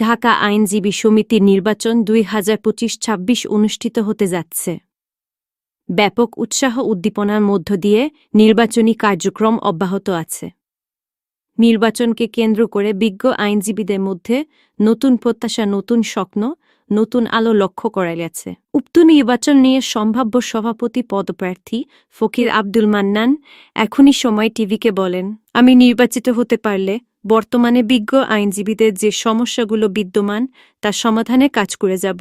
ঢাকা আইনজীবী সমিতির নির্বাচন দুই হাজার পঁচিশ ছাব্বিশ অনুষ্ঠিত হতে যাচ্ছে। ব্যাপক উৎসাহ উদ্দীপনার মধ্য দিয়ে নির্বাচনী কার্যক্রম অব্যাহত আছে। নির্বাচনকে কেন্দ্র করে বিজ্ঞ আইনজীবীদের মধ্যে নতুন প্রত্যাশা, নতুন স্বপ্ন, নতুন আলো লক্ষ্য করা গেছে। উক্ত নির্বাচন নিয়ে সম্ভাব্য সভাপতি পদপ্রার্থী ফকির আব্দুল মান্নান, এখনই সময় টিভিকে বলেন। আমি নির্বাচিত হতে পারলে বর্তমানে বিজ্ঞ আইনজীবীদের যে সমস্যাগুলো বিদ্যমান, তা সমাধানে কাজ করে যাব।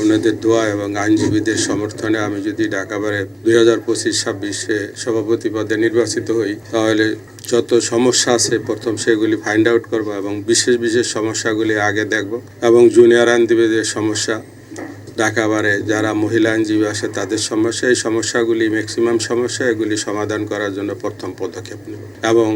আপনাদের দোয়া এবং আইনজীবীদের সমর্থনে আমি যদি ঢাকাবারে দুই হাজার পঁচিশ ছাব্বিশে সভাপতি পদে নির্বাচিত হই, তাহলে যত সমস্যা আছে প্রথম সেগুলি ফাইন্ড আউট করব এবং বিশেষ বিশেষ সমস্যাগুলি আগে দেখব এবং জুনিয়র আইনজীবীদের সমস্যা ঢাকাবারে যারা মহিলা আইনজীবী আসে তাদের সমস্যা, এই সমস্যাগুলি ম্যাক্সিমাম সমস্যা, এগুলি সমাধান করার জন্য প্রথম পদক্ষেপ নেব এবং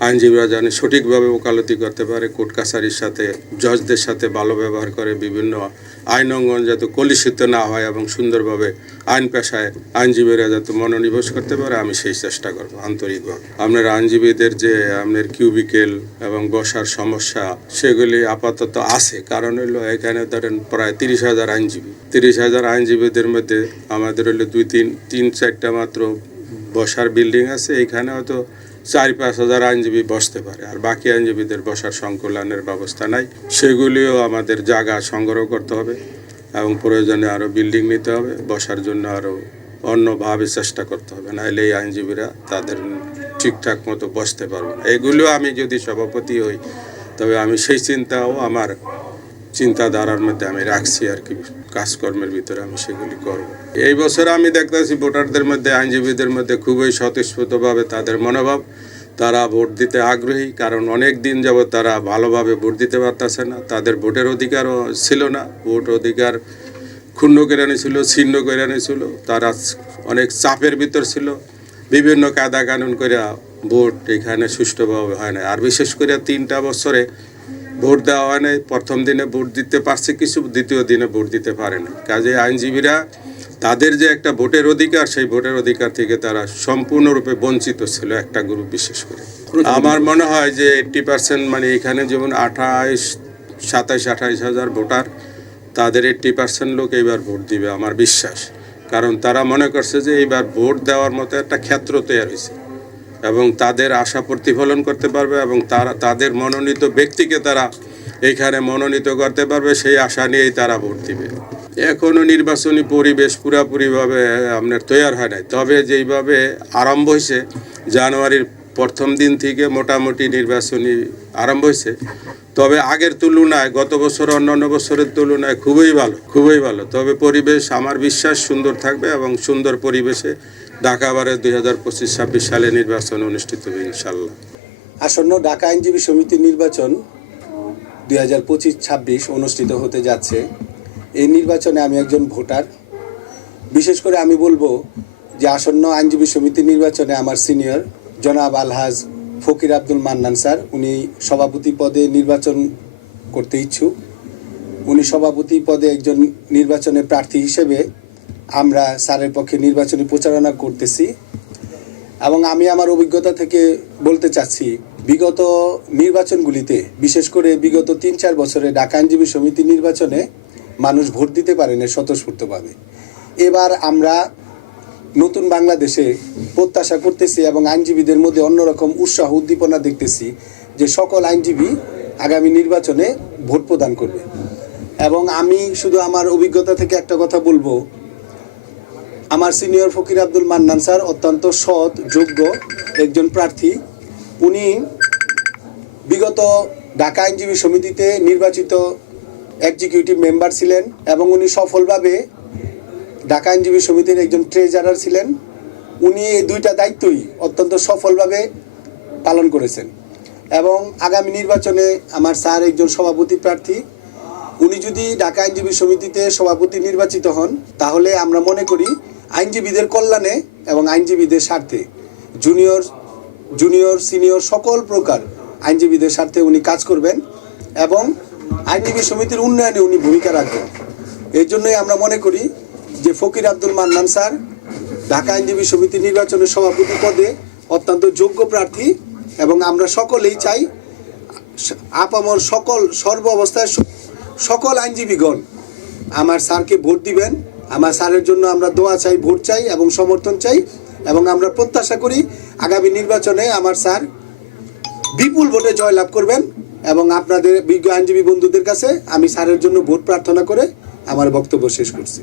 আইনজীবীরা জানে, সঠিকভাবে ওকালতি করতে পারে, কোর্ট কাছারির সাথে, জজদের সাথে ভালো ব্যবহার করে বিভিন্ন আইন অঙ্গন যাতে কলুষিত না হয় এবং সুন্দরভাবে আইন পেশায় আইনজীবীরা যাতে মনোনিবেশ করতে পারে, আমি সেই চেষ্টা করব আন্তরিকভাবে। আপনার আইনজীবীদের যে, আপনার কিউবিকেল এবং বসার সমস্যা, সেগুলি আপাতত আছে। কারণ হলো, এখানে ধরেন প্রায় তিরিশ হাজার আইনজীবী। তিরিশ হাজার আইনজীবীদের মধ্যে আমাদের হলো দুই, তিন তিন, চারটা মাত্র বসার বিল্ডিং আছে। এখানে হয়তো চার পাঁচ হাজার আইনজীবী বসতে পারে, আর বাকি আইনজীবীদের বসার সংকুলনের ব্যবস্থা নাই। সেগুলিও আমাদের জায়গা সংগ্রহ করতে হবে এবং প্রয়োজনে আরও বিল্ডিং নিতে হবে, বসার জন্য আরও অন্যভাবে চেষ্টা করতে হবে। নাহলে এই আইনজীবীরা তাদের ঠিকঠাক মতো বসতে পারবে না। এগুলো আমি যদি সভাপতি হই, তবে আমি সেই চিন্তাও আমার চিন্তাধারার মধ্যে আমি রাখছি আর কি, কাজকর্মের ভিতরে আমি সেগুলি করব। এই বছর আমি দেখতেছি ভোটারদের মধ্যে, আইনজীবীদের মধ্যে খুবই স্বতঃস্ফূর্তভাবে তাদের মনোভাব, তারা ভোট দিতে আগ্রহী, কারণ অনেক দিন যাবৎ তারা ভালোভাবে ভোট দিতে পারতেছে না, তাদের ভোটের অধিকারও ছিল না, ভোট অধিকার ক্ষুণ্ণ করে এনেছিল, ছিন্ন করে এনেছিল, তারা অনেক চাপের ভিতর ছিল, বিভিন্ন কায়দা কানুন করে ভোট এখানে সুষ্ঠুভাবে হয় না আর বিশেষ করে তিনটা বছরে ভোট দেওয়া হয় নাই। প্রথম দিনে ভোট দিতে পারছে কিছু, দ্বিতীয় দিনে ভোট দিতে পারে না। কাজে আইনজীবীরা তাদের যে একটা ভোটের অধিকার, সেই ভোটের অধিকার থেকে তারা সম্পূর্ণরূপে বঞ্চিত ছিল একটা গ্রুপ বিশেষ করে। আমার মনে হয় যে এইট্টি পার্সেন্ট মানে এখানে যেমন আঠাইশ, সাতাইশ, আঠাইশ হাজার ভোটার, তাদের এইট্টি পার্সেন্ট লোক এইবার ভোট দিবে, আমার বিশ্বাস। কারণ তারা মনে করছে যে এইবার ভোট দেওয়ার মতো একটা ক্ষেত্র তৈরি হয়েছে। এবং তাদের আশা প্রতিফলন করতে পারবে এবং তারা, তাদের মনোনীত ব্যক্তিকে তারা এইখানে মনোনীত করতে পারবে, সেই আশা নিয়েই তারা ভোট দিবে। এখনও নির্বাচনী পরিবেশ পুরাপুরিভাবে আপনার তৈয়ার হয় নাই। তবে যেইভাবে আরম্ভ হয়েছে, জানুয়ারির প্রথম দিন থেকে মোটামুটি নির্বাচনী আরম্ভ হয়েছে, তবে আগের তুলনায়, গত বছর, অন্যান্য বছরের তুলনায় খুবই ভালো খুবই ভালো। তবে পরিবেশ, আমার বিশ্বাস, সুন্দর থাকবে এবং সুন্দর পরিবেশে ঢাকা বারে দুই হাজার পঁচিশ ছাব্বিশ সালে নির্বাচন অনুষ্ঠিত হবে ইনশাল্লাহ আসন্ন ঢাকা আইনজীবী সমিতির নির্বাচন দুই হাজার পঁচিশ ছাব্বিশ অনুষ্ঠিত হতে যাচ্ছে। এই নির্বাচনে আমি একজন ভোটার। বিশেষ করে আমি বলব যে আসন্ন আইনজীবী সমিতি নির্বাচনে আমার সিনিয়র জনাব আলহাজ ফকির আব্দুল মান্নান স্যার, উনি সভাপতি পদে নির্বাচন করতে ইচ্ছুক। উনি সভাপতি পদে একজন নির্বাচনের প্রার্থী হিসেবে আমরা স্যারের পক্ষে নির্বাচনী প্রচারণা করতেছি এবং আমি আমার অভিজ্ঞতা থেকে বলতে চাচ্ছি, বিগত নির্বাচনগুলিতে, বিশেষ করে বিগত তিন চার বছরে ঢাকা আইনজীবী সমিতি নির্বাচনে মানুষ ভোট দিতে পারেন স্বতঃস্ফূর্তভাবে। এবার আমরা নতুন বাংলাদেশে প্রত্যাশা করতেছি এবং আইনজীবীদের মধ্যে অন্যরকম উৎসাহ উদ্দীপনা দেখতেছি যে সকল আইনজীবী আগামী নির্বাচনে ভোট প্রদান করবে। এবং আমি শুধু আমার অভিজ্ঞতা থেকে একটা কথা বলব আমার সিনিয়র ফকির আব্দুল মান্নান স্যার অত্যন্ত সৎ, যোগ্য একজন প্রার্থী। উনি বিগত ঢাকা আইনজীবী সমিতিতে নির্বাচিত এক্সিকিউটিভ মেম্বার ছিলেন এবং উনি সফলভাবে ঢাকা আইনজীবী সমিতির একজন ট্রেজারার ছিলেন। উনি এই দুইটা দায়িত্বই অত্যন্ত সফলভাবে পালন করেছেন। এবং আগামী নির্বাচনে আমার স্যার একজন সভাপতি প্রার্থী। উনি যদি ঢাকা আইনজীবী সমিতিতে সভাপতি নির্বাচিত হন, তাহলে আমরা মনে করি আইনজীবীদের কল্যাণে এবং আইনজীবীদের স্বার্থে। জুনিয়র জুনিয়র, সিনিয়র সকল প্রকার আইনজীবীদের স্বার্থে উনি কাজ করবেন এবং আইনজীবী সমিতির উন্নয়নে উনি ভূমিকা রাখবেন। এর জন্যই আমরা মনে করি যে ফকির আব্দুল মান্নান স্যার ঢাকা আইনজীবী সমিতি নির্বাচনের সভাপতি পদে অত্যন্ত যোগ্য প্রার্থী এবং আমরা সকলেই চাই আপামর সকল সর্ব অবস্থায় সকল আইনজীবীগণ আমার স্যারকে ভোট দিবেন। আমার স্যারের জন্য আমরা দোয়া চাই, ভোট চাই এবং সমর্থন চাই এবং আমরা প্রত্যাশা করি আগামী নির্বাচনে আমার স্যার বিপুল ভোটে জয়লাভ করবেন এবং আপনাদের বিজ্ঞ আইনজীবী বন্ধুদের কাছে আমি স্যারের জন্য ভোট প্রার্থনা করে আমার বক্তব্য শেষ করছি।